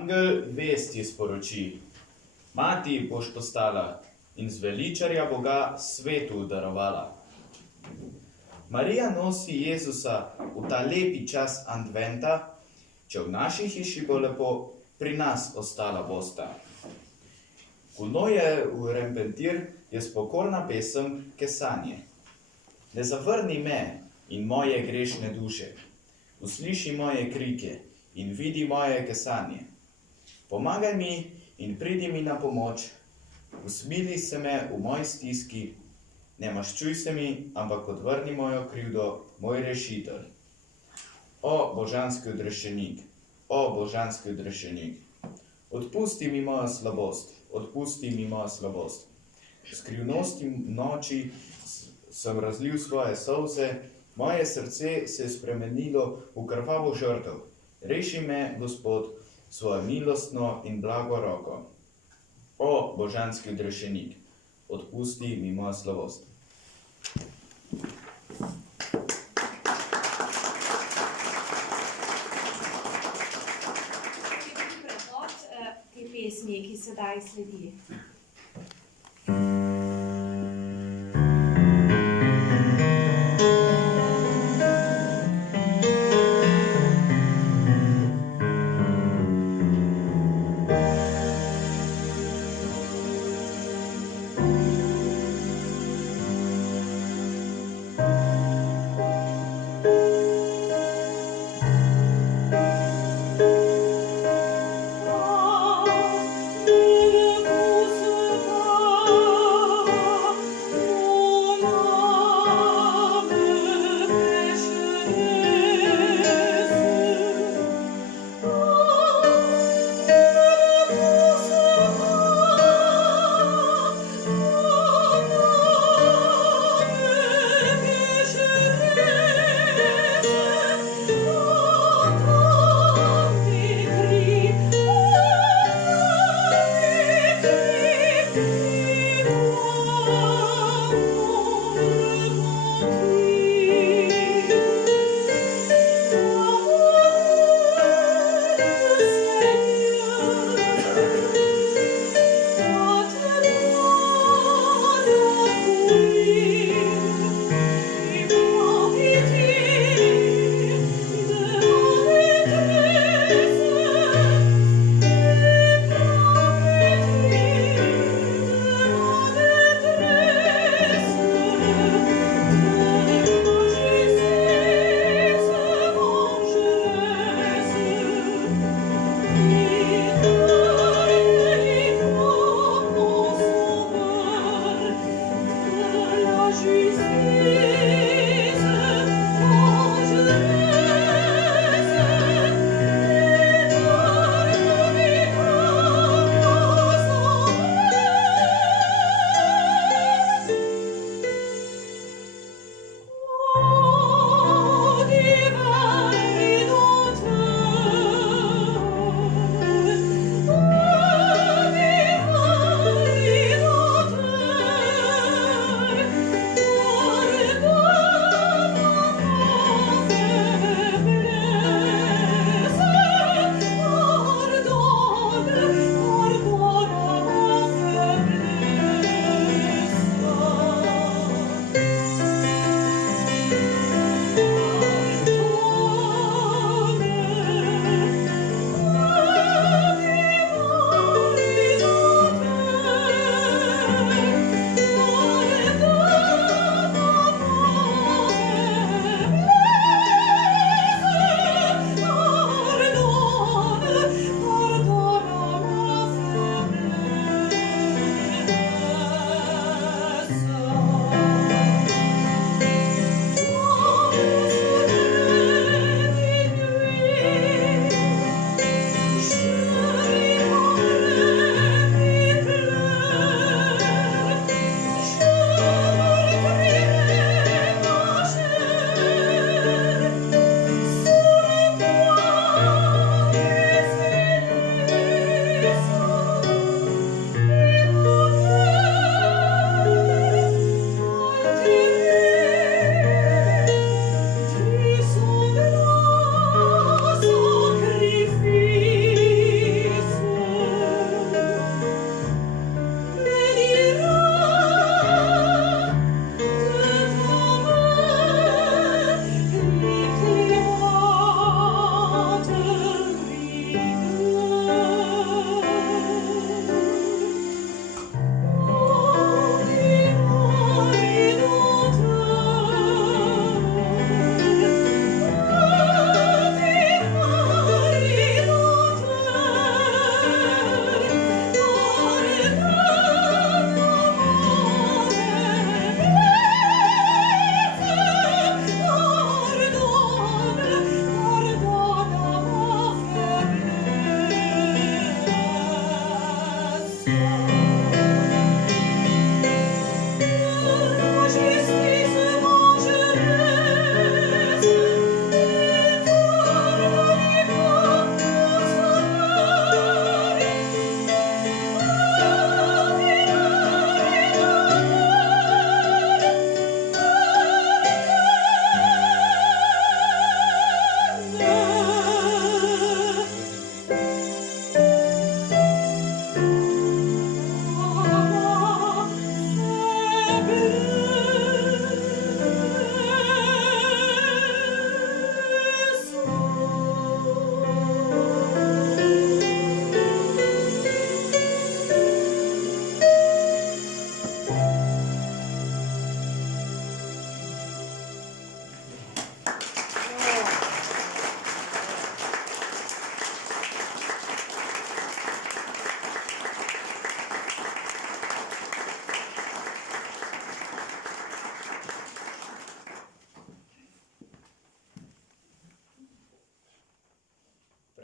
Angel vesti sporoči. Mati boš postala in zveličarja Boga svetu darovala. Marija nosi Jezusa v ta lepi čas adventa, če v naši hiši bo lepo, pri nas ostala bosta. Kunoje v rempentir je spokojna pesem kesanje. Ne zavrni me in moje grešne duše, usliši moje krike in vidi moje kesanje. Pomagaj mi in pridi mi na pomoč, usmili se me v moji stiski, ne maščuj se mi, ampak odvrni mojo krivdo, moj rešitelj. O božanski odrešenik, o božanski odrešenik, odpusti mi mojo slabost, odpusti mi mojo slabost. V skrivnosti noči sem razlil svoje solze, moje srce se je spremenilo v krvavo žrtev. Reši me, Gospod, svojo milostno in blago roko. O božanski odrešenik, odpusti mi mojo slabost. Prevod te pesmi, ki sedaj sledi.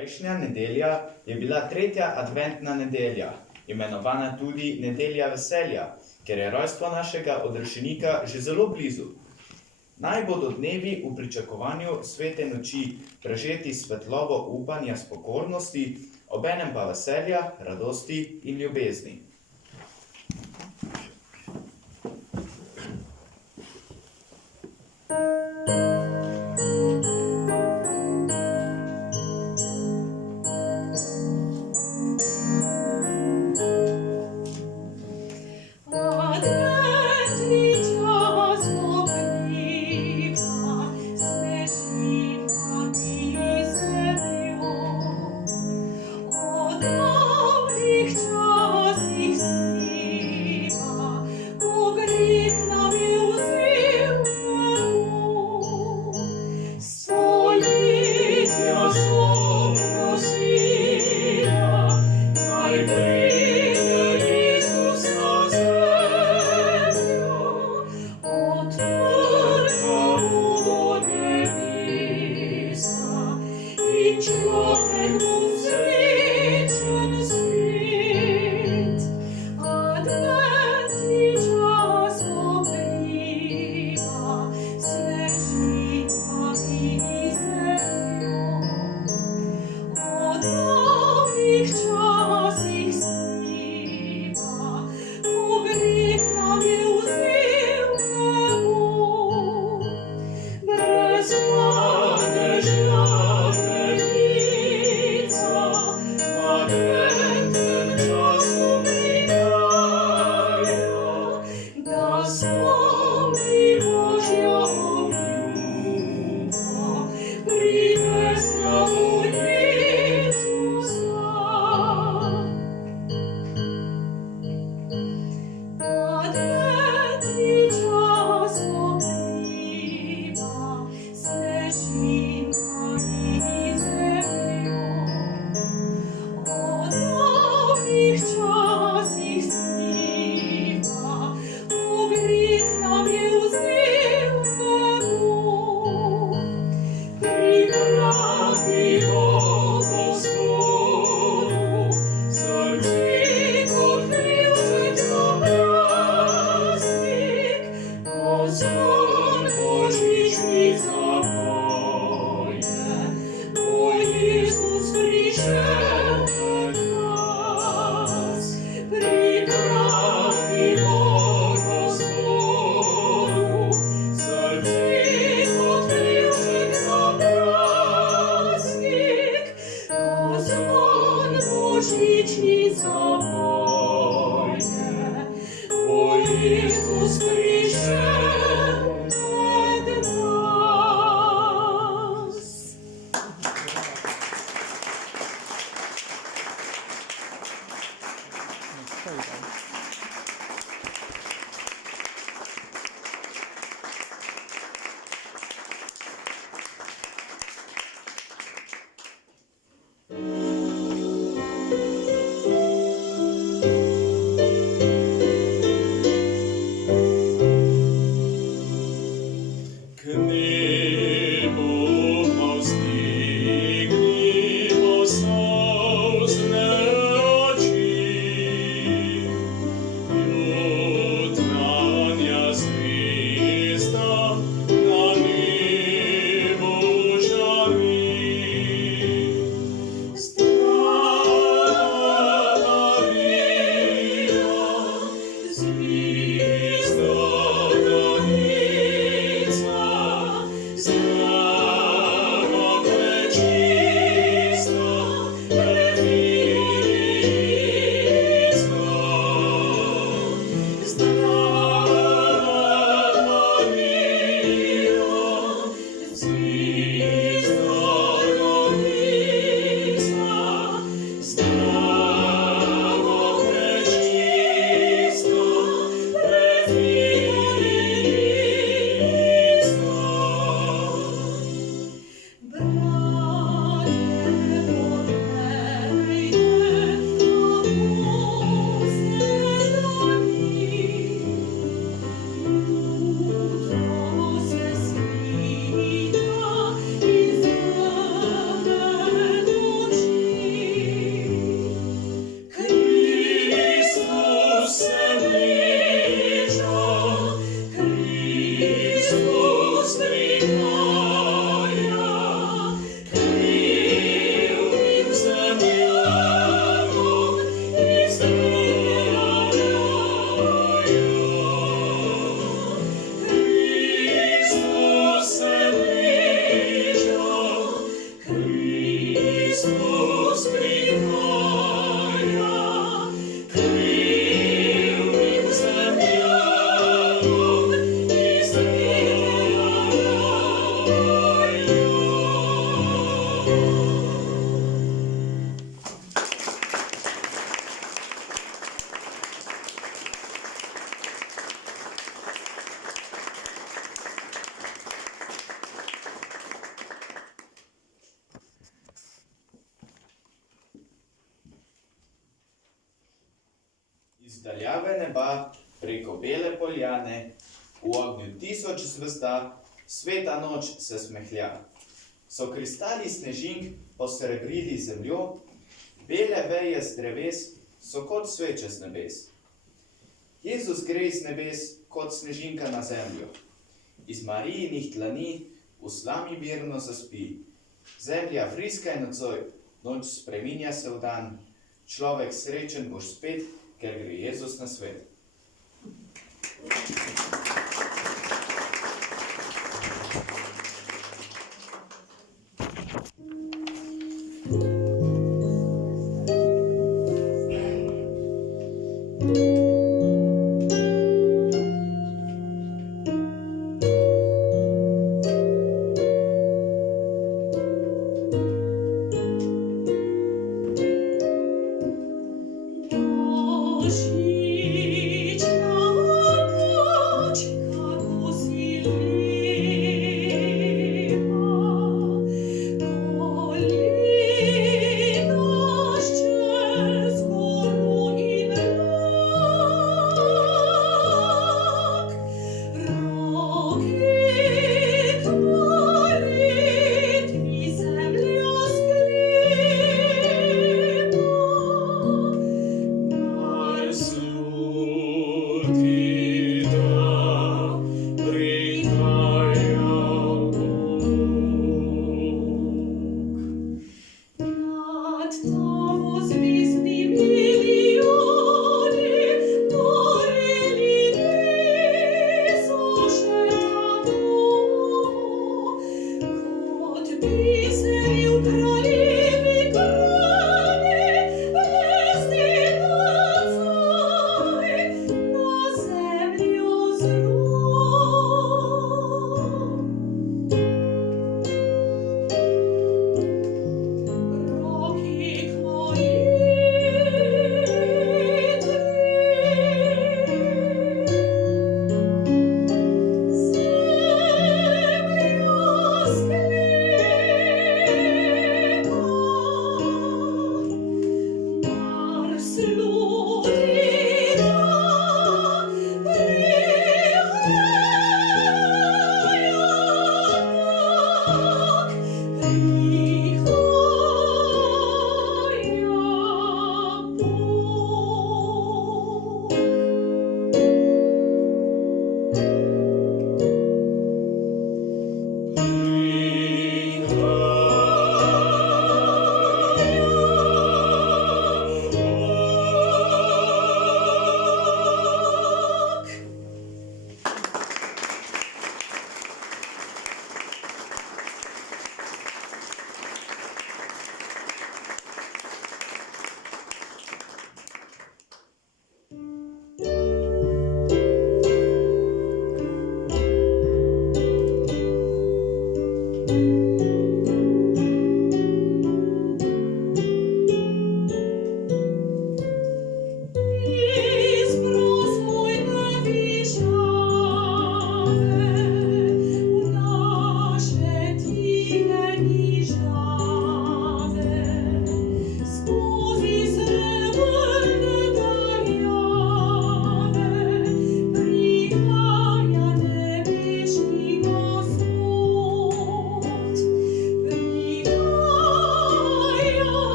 Prejšnja nedelja je bila tretja adventna nedelja, imenovana tudi nedelja veselja, ker je rojstvo našega odrešenika že zelo blizu. Naj bodo dnevi v pričakovanju svete noči prežeti svetlobo upanja s pokornosti, obenem pa veselja, radosti in ljubezni. Iz daljave neba, preko bele poljane, v ognju tisoč zvezda, sveta noč se smehlja. So kristali snežink posrebrili zemljo, bele veje z dreves so kot sveče z nebes. Jezus gre iz nebes kot snežinka na zemljo. Iz Marijinih dlani v slami mirno zaspi. Zemlja vriska in nocoj, noč spreminja se v dan. Človek srečen boš spet, ker gre Jezus na svet. Śliczna noc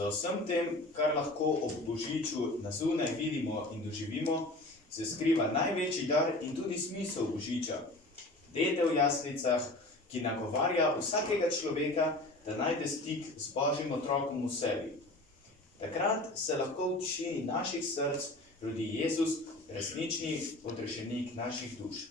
Za vsem tem, kar lahko ob Božiču na zunaj vidimo in doživimo, se skriva največji dar in tudi smisel Božiča. Dete v jaslicah, ki nagovarja vsakega človeka, da najde stik z Božjim otrokom v sebi. Takrat se lahko v tišini naših src rodi Jezus, resnični odrešenik naših duš.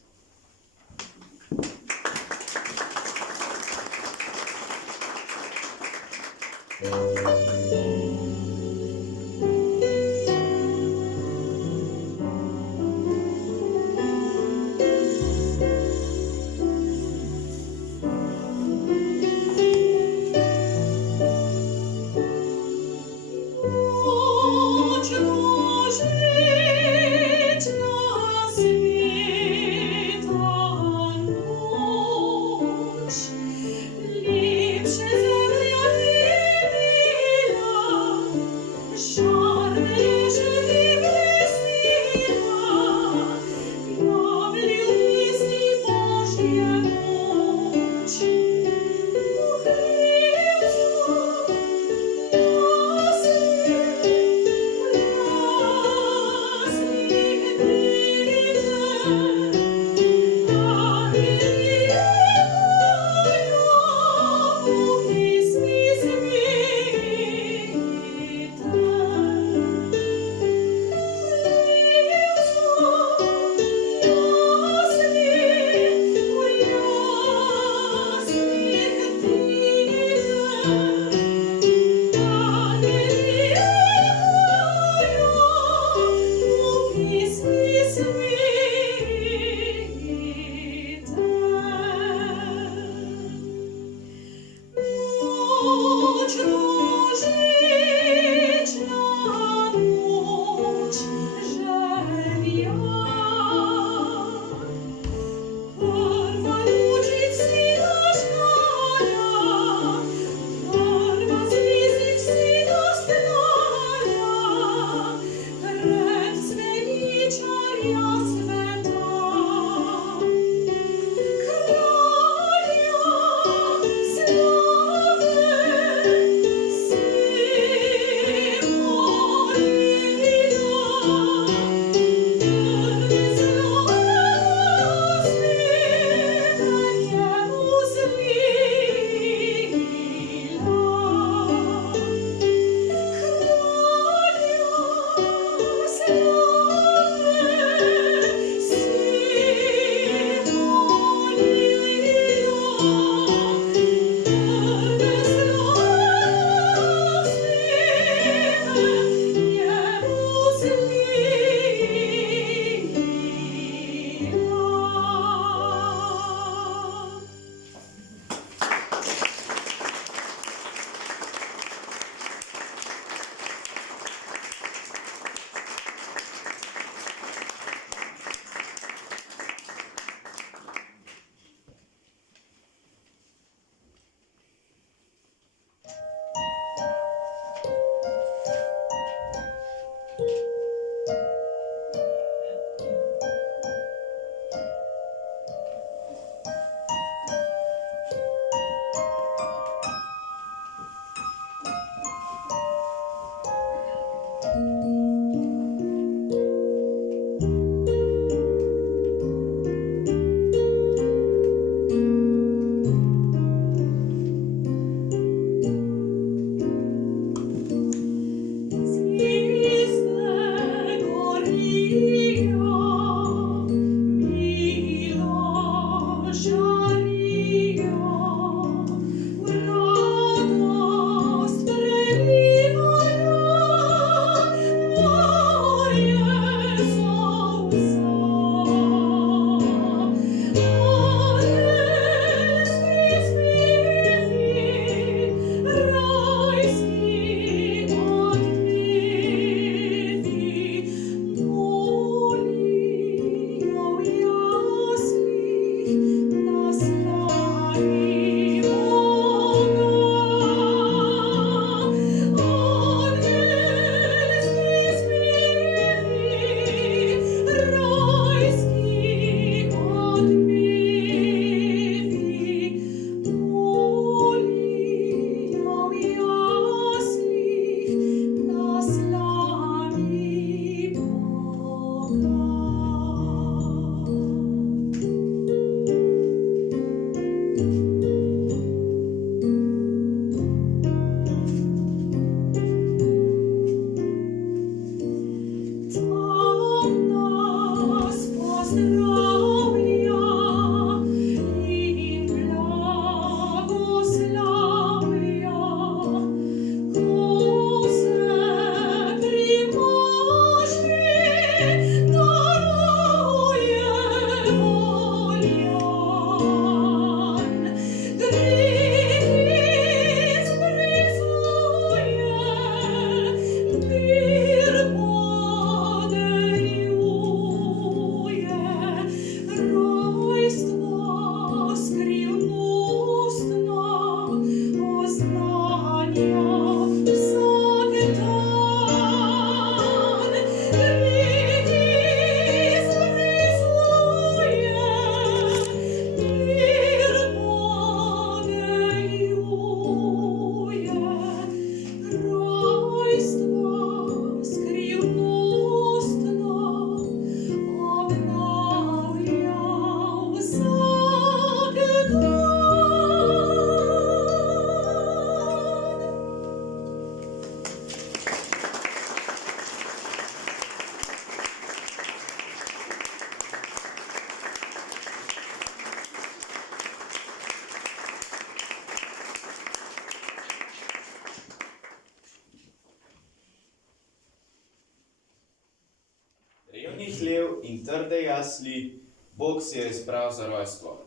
Hlev in trde jasli, Bog si je izbral za rojstvo.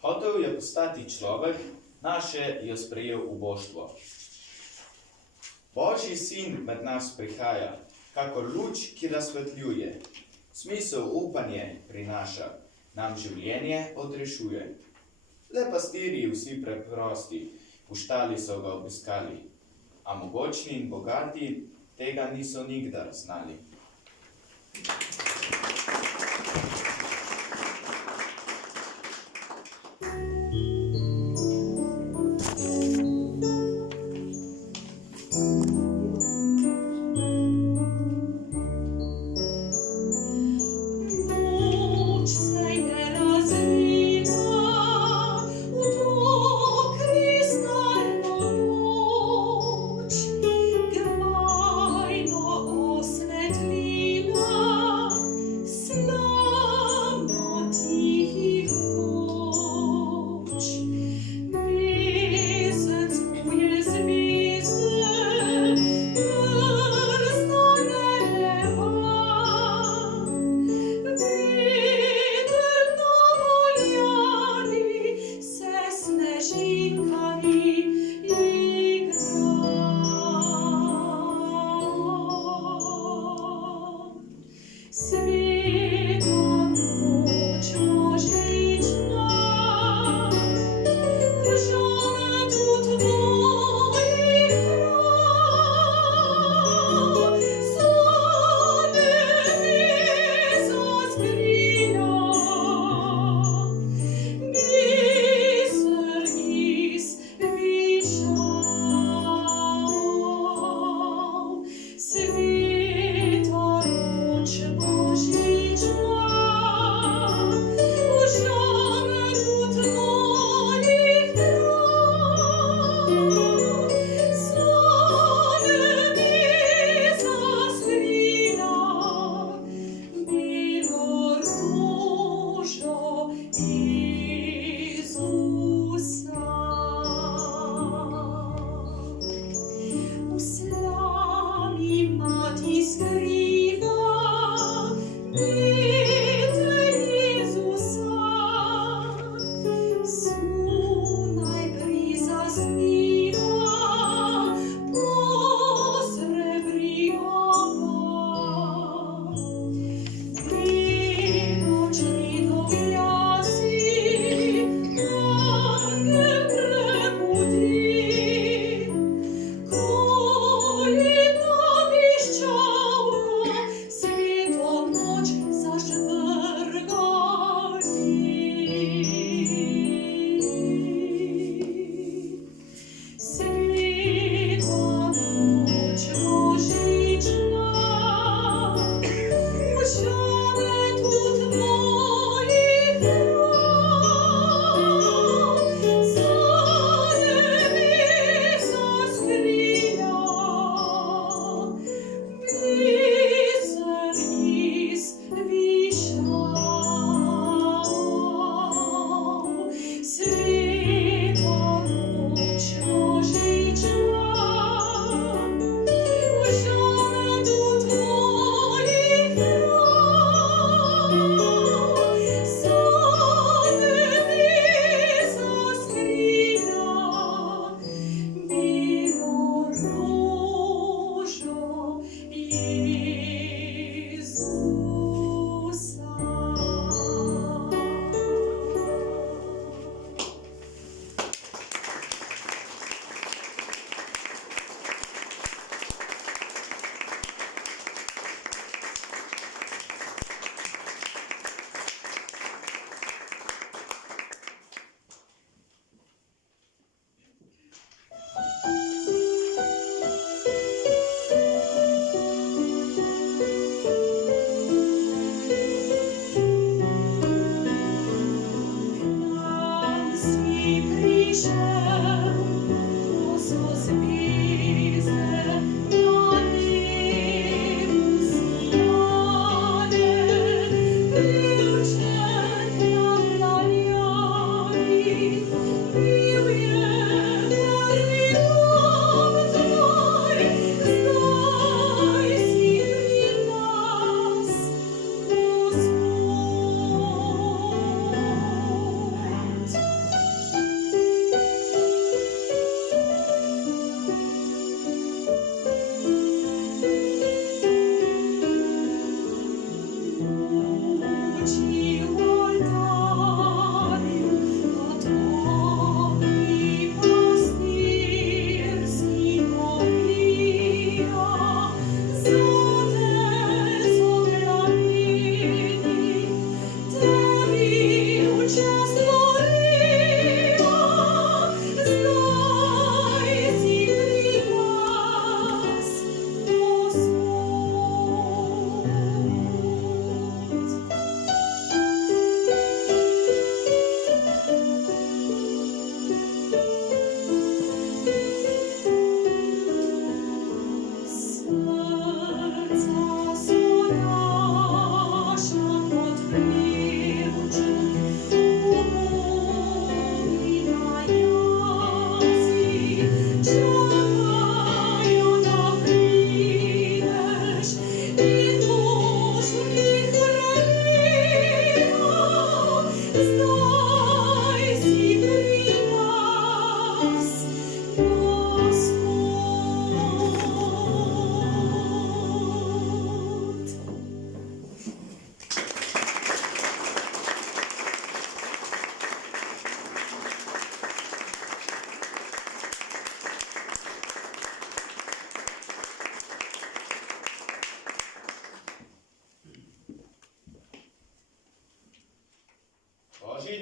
Hotel je postati človek, naše je sprejel v boštvo. Božji sin med nas prihaja, kakor luč, ki razsvetljuje. Smisel upanje prinaša, nam življenje odrešuje. Le pastirji vsi preprosti, v štali so ga obiskali, a mogočni in bogati tega niso nikdar znali. Gmajno osvetlina,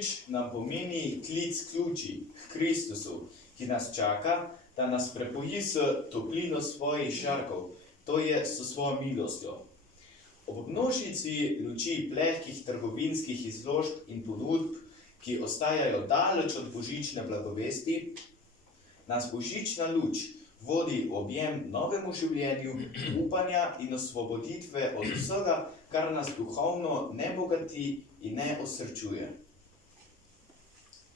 Božič nam pomeni klic k luči, k Kristusu, ki nas čaka, da nas prepoji s toplino svojih žarkov, to je s svojo milostjo. Ob množici luči plehkih trgovinskih izložb in ponudb, ki ostajajo daleč od božične blagovesti, nas božična luč vodi v objem novemu življenju, upanja in osvoboditve od vsega, kar nas duhovno ne bogati in ne osrečuje.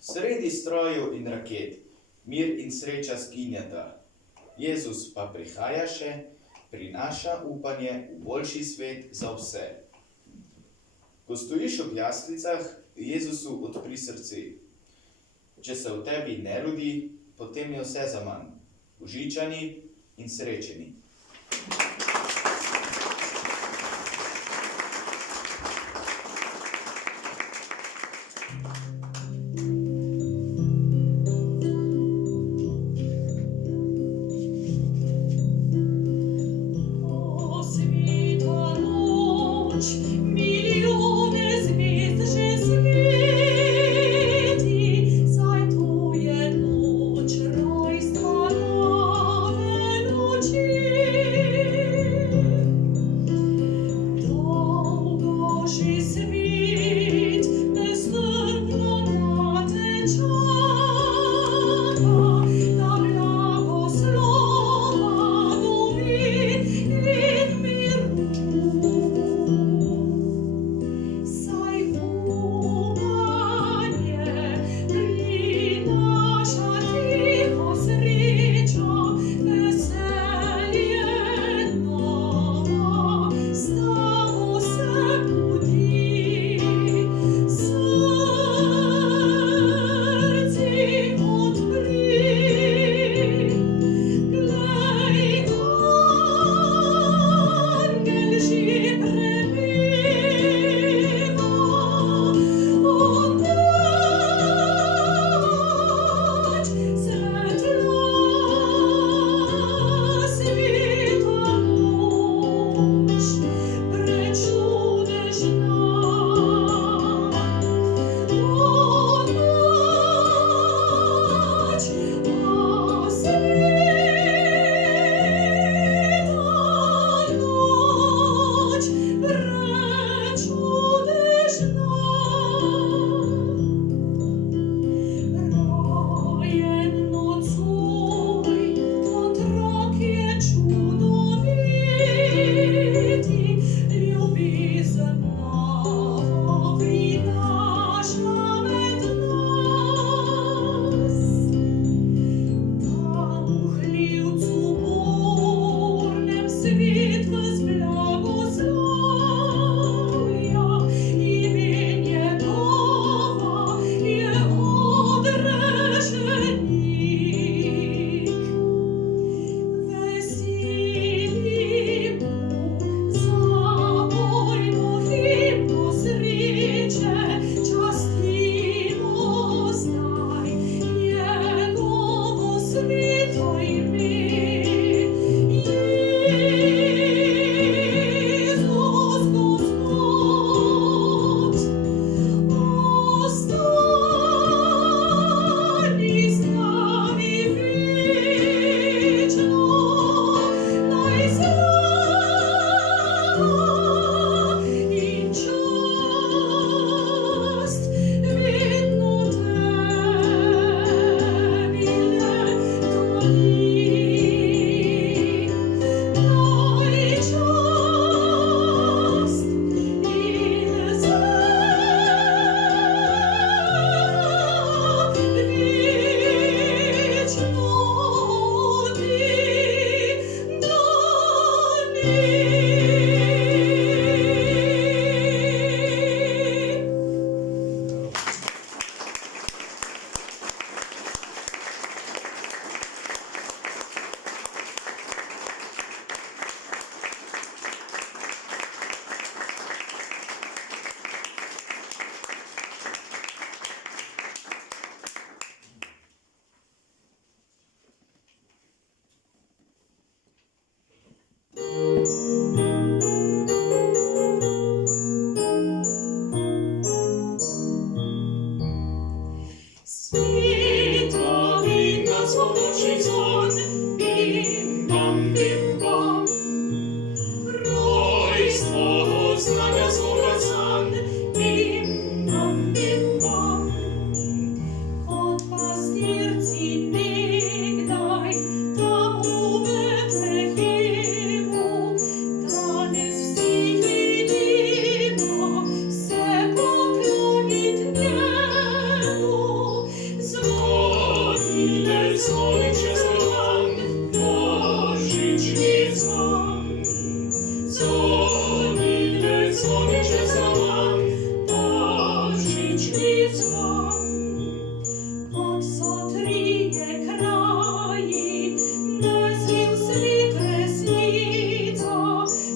Sredi strojev in raket, mir in sreča skinjata. Jezus pa prihaja še, prinaša upanje v boljši svet za vse. Ko stojiš ob jaslicah, Jezusu odpri srce. Če se v tebi ne rodi, potem je vse zaman. Božičani in srečeni. Luci bam, bim bam. Rojstvo znane zobrazan, bim bam, bim bam. Kot pastirci nekdaj tam v Betlehemu, danes vsi vidimo se poklonit njemu. Zvonile zvoniče zvon, božični zvon. Zvonile zvoniče zvon, božični zvon. Kot so trije kraji, nesli v svet resnico,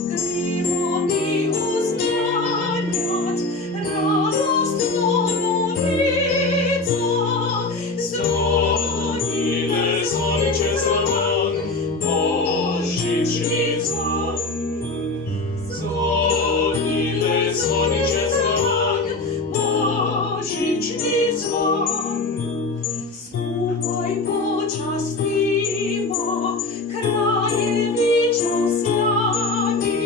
gremo mi oznanjat radostno novico. Zvonile zvoniče zvon, božični zvon. Zvonile zvoniče zvon, božični zvon. Skupaj počastimo kraljeviča z nami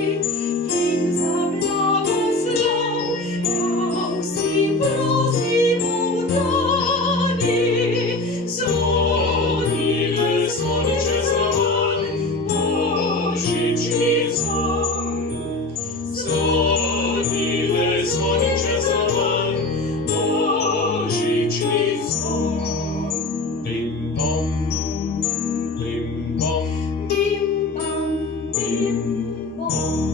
in za blagoslov ga vsi prosimo v dani. Zvonile zvoniče zvon, božični zvon. Zvonile zvoniče zvon, božični zvon. Bim bom, bim bom, Bim bam, bim bom.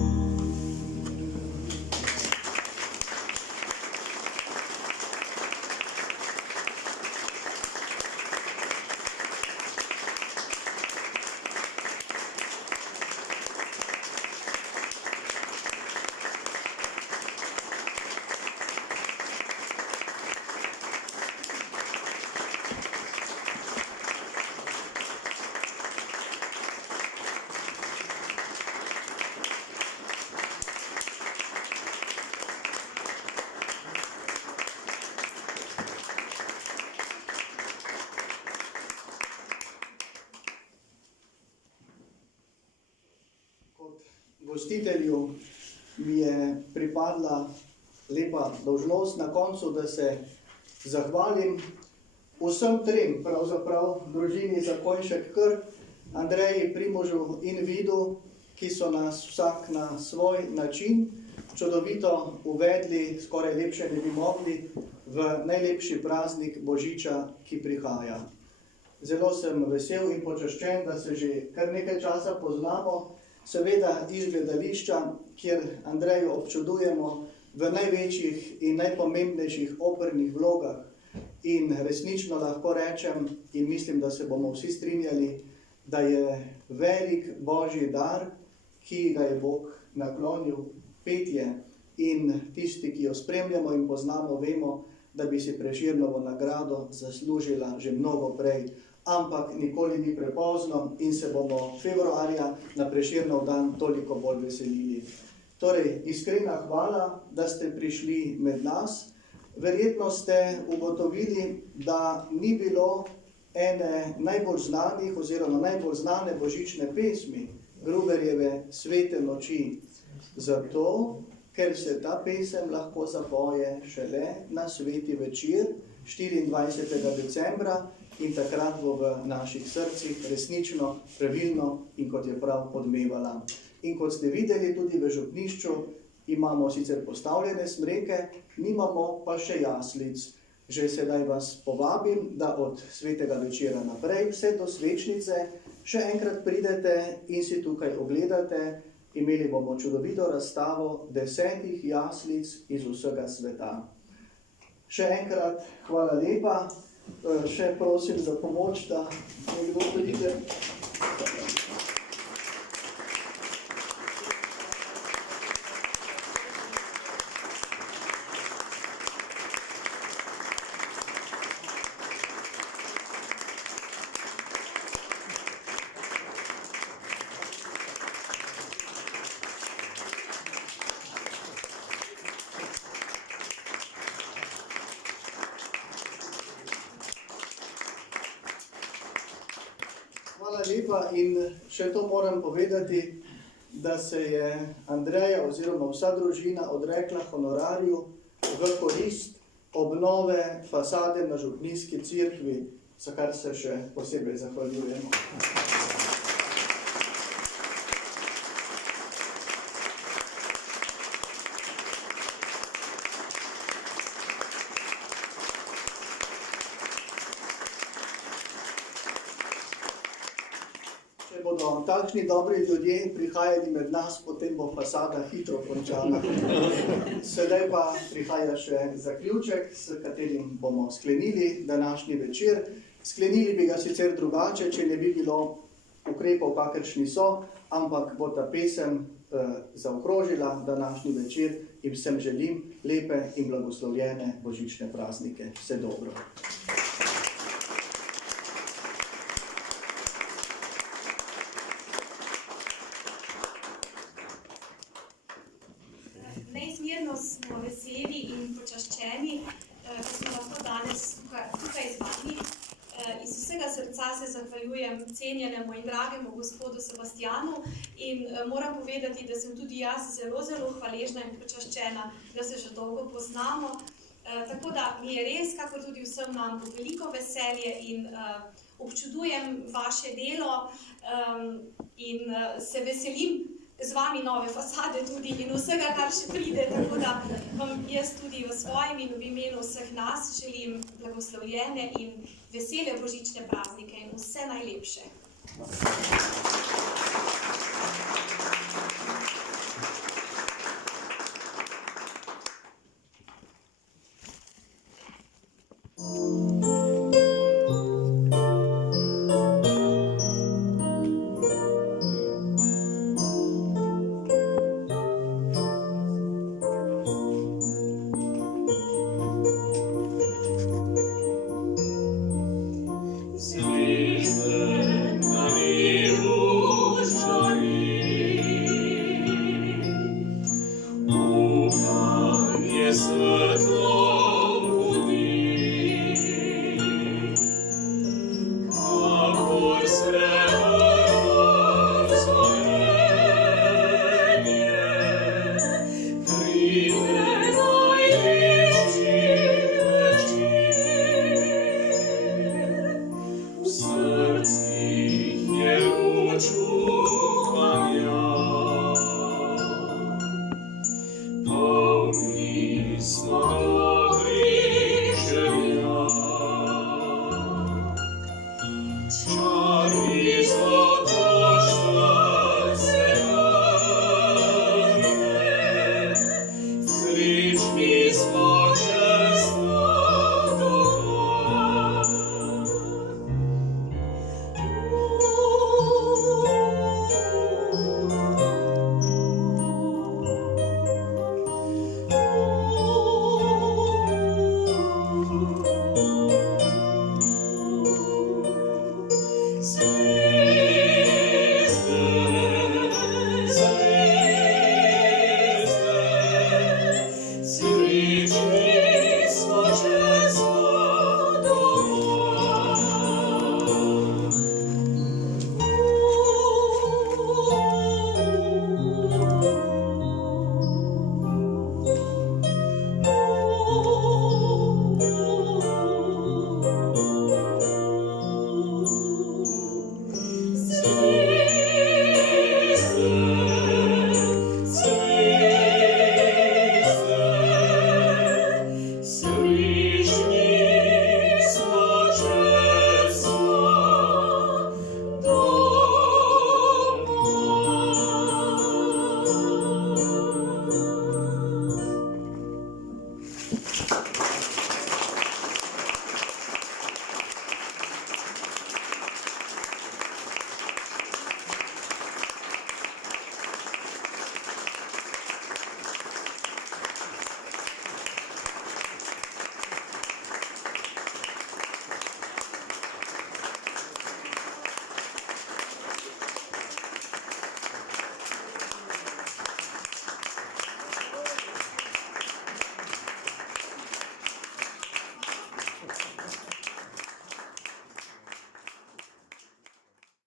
Kot gostitelju mi je pripadla lepa dolžnost na koncu, da se zahvalim vsem trem, pravzaprav družini Zakonjšek Kr, Andreji, Primožu in Vidu, ki so nas vsak na svoj način čudovito uvedli, skoraj lepše ne bi mogli, v najlepši praznik Božiča, ki prihaja. Zelo sem vesel in počaščen, da se že kar nekaj časa poznamo, seveda iz gledališča, kjer Andrejo občudujemo v največjih in najpomembnejših opernih vlogah. In resnično lahko rečem, in mislim, da se bomo vsi strinjali, da je velik božji dar, ki ga je Bog naklonil petje. In tisti, ki jo spremljamo in poznamo, vemo, da bi si Prešernovo nagrado zaslužila že mnogo prej. Ampak nikoli ni prepozno in se bomo februarja na Prešernov dan toliko bolj veselili. Torej, iskrena hvala, da ste prišli med nas. Verjetno ste ugotovili, da ni bilo ene najbolj znanih oziroma najbolj znane božične pesmi, Gruberjeve Svete noči. Zato, ker se ta pesem lahko zapoje šele na sveti večer 24. decembra in takrat bo v naših srcih resnično, pravilno in kot je prav odmevala. In kot ste videli tudi v župnišču, imamo sicer postavljene smreke, nimamo pa še jaslic. Že sedaj vas povabim, da od svetega večera naprej vse do svečnice še enkrat pridete in si tukaj ogledate. Imeli bomo čudovito razstavo 10 jaslic iz vsega sveta. Še enkrat hvala lepa. Še prosim za pomoč, da nekdo pride. Hvala lepa. lepa in še to moram povedati, da se je Andreja oziroma vsa družina odrekla honorarju v korist obnove fasade na Župnijski cerkvi, za kar se še posebej zahvaljujemo. Če bodo takšni dobri ljudje prihajali med nas, potem bo fasada hitro končana. Sedaj pa prihaja še zaključek, s katerim bomo sklenili današnji večer. Sklenili bi ga sicer drugače, če ne bi bilo ukrepov, kakršni so, ampak bo ta pesem zaokrožila današnji večer in vsem želim lepe in blagoslovljene božične praznike. Vse dobro. Neizmerno smo veseli in počaščeni, da smo lahko danes tukaj z vami. Iz vsega srca se zahvaljujem cenjenemu in dragemu gospodu Sebastjanu in moram povedati, da sem tudi jaz zelo hvaležna in počaščena, da se že dolgo poznamo. Tako da mi je res, kako tudi vsem nam, veliko veselje in občudujem vaše delo in se veselim z vami nove fasade tudi in vsega, kar še pride, tako da vam jaz tudi v svojem in v imenu vseh nas želim blagoslovljene in vesele božične praznike in vse najlepše.